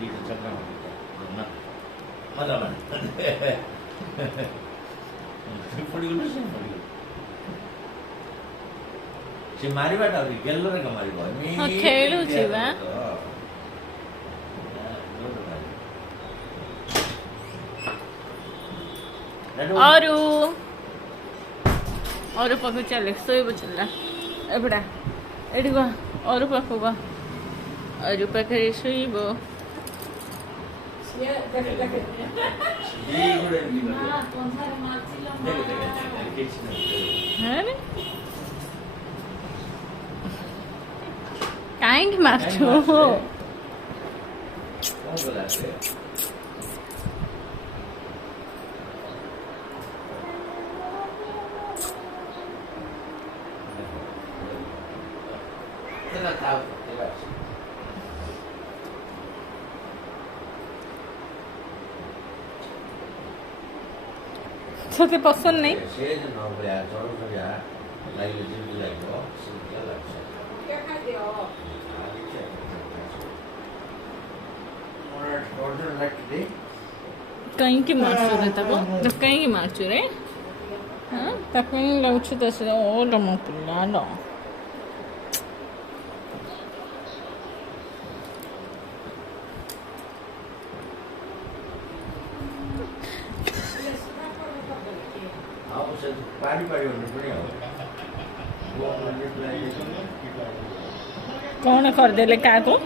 दिटा चक्रा ना मजा माने पड़ी गलो से पड़ी गलो से मारी बाट आउरी गेल्लो रे कमारी भयो मी हाँ, खेलू छी बा। और पाखु चले शोब चलला एपड़ा एठी गो और पाखु गो और पाखे शोब कहीं मारछो तोते पसंद नहीं कहीं की मारछो रे तको तो कहीं की मारछो रे हाँ तको लाउछु तसे ओ लम पुला लो पानी पानी भन्नु पनि हो कौन कर देले का को